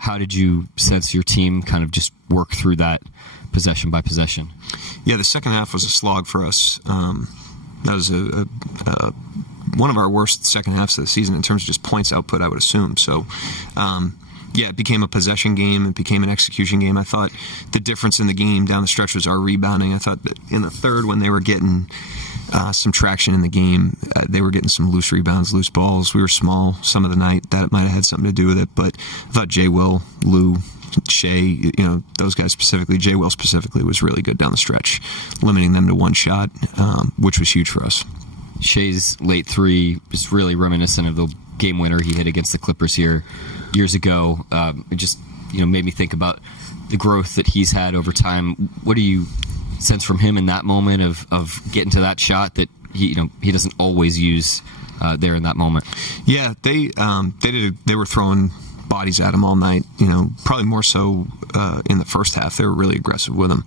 how did you sense your team kind of just work through that possession by possession? Yeah, the second half was a slog for us. That was one of our worst second halves of the season in terms of just points output, I would assume. So, it became a possession game. It became an execution game. I thought the difference in the game down the stretch was our rebounding. I thought that in the third, when they were getting some traction in the game, they were getting some loose rebounds, loose balls. We were small some of the night. That might have had something to do with it. But I thought Jay Will, Lou, Shea, those guys specifically, Jay Will specifically, was really good down the stretch, limiting them to one shot, which was huge for us. Shea's late three is really reminiscent of the game winner he hit against the Clippers here years ago. It just made me think about the growth that he's had over time. What do you sense from him in that moment of getting to that shot that he doesn't always use there in that moment? Yeah, they were throwing bodies at him all night, probably more so in the first half. They were really aggressive with him.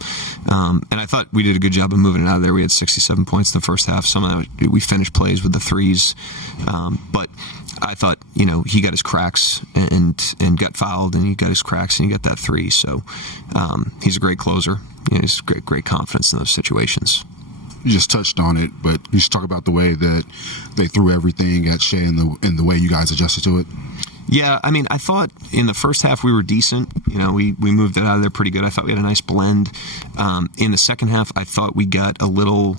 And I thought we did a good job of moving it out of there. We had 67 points in the first half. Some of that, we finished plays with the threes. But I thought, he got his cracks and got fouled, and he got his cracks and he got that three. So he's a great closer. He's great confidence in those situations. You just touched on it, but you should talk about the way that they threw everything at Shea and the way you guys adjusted to it. Yeah, I thought in the first half we were decent. We moved it out of there pretty good. I thought we had a nice blend. In the second half, I thought we got a little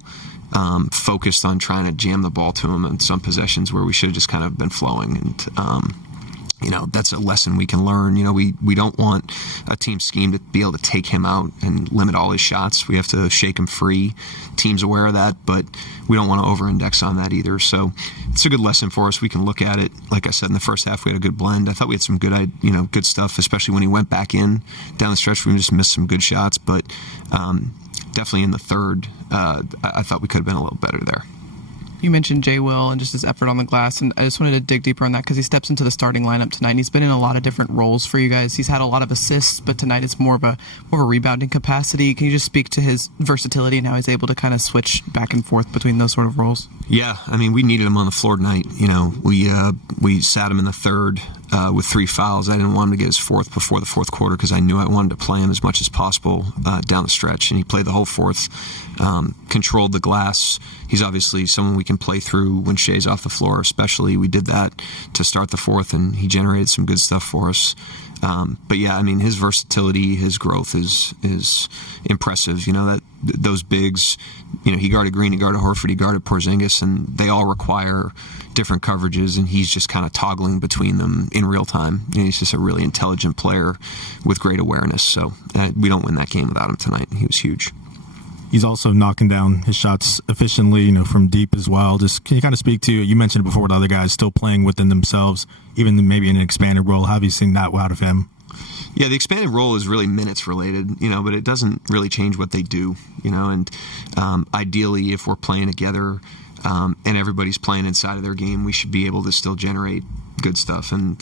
focused on trying to jam the ball to him in some possessions where we should have just kind of been flowing. And that's a lesson we can learn. We don't want a team scheme to be able to take him out and limit all his shots. We have to shake him free. Team's aware of that, but we don't want to over-index on that either. So it's a good lesson for us. We can look at it. Like I said, in the first half, we had a good blend. I thought we had some good stuff, especially when he went back in down the stretch. We just missed some good shots, but definitely in the third, I thought we could have been a little better there. You mentioned Jay Will and just his effort on the glass, and I just wanted to dig deeper on that because he steps into the starting lineup tonight, and he's been in a lot of different roles for you guys. He's had a lot of assists, but tonight it's more of a rebounding capacity. Can you just speak to his versatility and how he's able to kind of switch back and forth between those sort of roles? Yeah, we needed him on the floor tonight. We sat him in the third with 3 fouls. I didn't want him to get his fourth before the fourth quarter because I knew I wanted to play him as much as possible down the stretch, and he played the whole fourth, controlled the glass. He's obviously someone we can play through when Shea's off the floor, especially. We did that to start the fourth, and he generated some good stuff for us. But yeah, his versatility, his growth is impressive. That those bigs, he guarded Green, he guarded Horford, he guarded Porzingis, and they all require different coverages, and he's just kind of toggling between them in real time. He's just a really intelligent player with great awareness. So we don't win that game without him tonight. He was huge. He's also knocking down his shots efficiently, from deep as well. Just can you kind of speak to, you mentioned it before with other guys still playing within themselves, even maybe in an expanded role. How have you seen that out of him? Yeah, the expanded role is really minutes related, but it doesn't really change what they do, and ideally if we're playing together and everybody's playing inside of their game, we should be able to still generate good stuff, and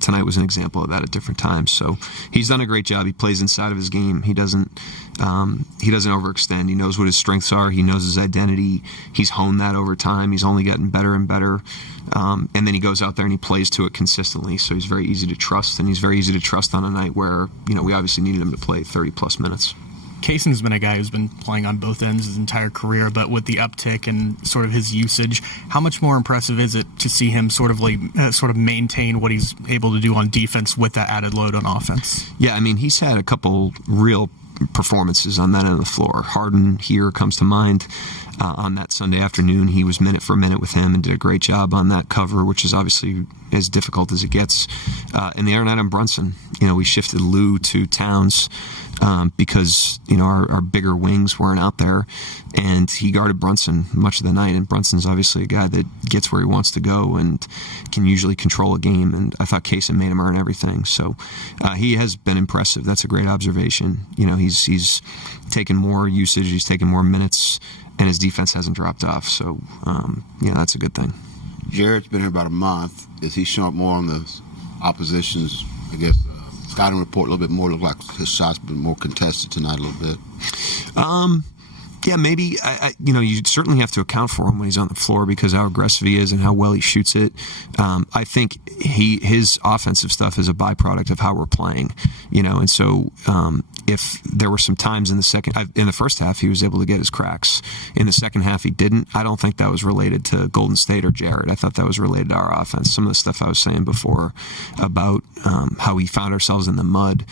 tonight was an example of that at different times. So he's done a great job. He plays inside of his game. He doesn't overextend. He knows what his strengths are. He knows his identity. He's honed that over time. He's only gotten better and better, and then he goes out there and he plays to it consistently. So he's very easy to trust, and he's very easy to trust on a night where we obviously needed him to play 30+ minutes. Kayson's been a guy who's been playing on both ends his entire career, but with the uptick and sort of his usage, how much more impressive is it to see him sort of maintain what he's able to do on defense with that added load on offense? Yeah, he's had a couple real performances on that end of the floor. Harden here comes to mind. On that Sunday afternoon, he was minute for minute with him and did a great job on that cover, which is obviously as difficult as it gets. And the other night on Brunson, we shifted Lou to Towns because our bigger wings weren't out there, and he guarded Brunson much of the night. And Brunson's obviously a guy that gets where he wants to go and can usually control a game. And I thought Kayson made him earn everything. So he has been impressive. That's a great observation. He's taken more usage, he's taken more minutes, and his defense hasn't dropped off. So, that's a good thing. Jared's been here about a month. Is he showing up more on the opposition's, scouting report a little bit more? Looked like his shots been more contested tonight a little bit. Yeah, maybe. You certainly have to account for him when he's on the floor because how aggressive he is and how well he shoots it. I think his offensive stuff is a byproduct of how we're playing, and so if there were some times in the first half he was able to get his cracks. In the second half he didn't. I don't think that was related to Golden State or Jared. I thought that was related to our offense. Some of the stuff I was saying before about how we found ourselves in the mud.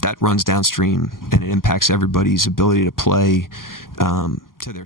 That runs downstream and it impacts everybody's ability to play to their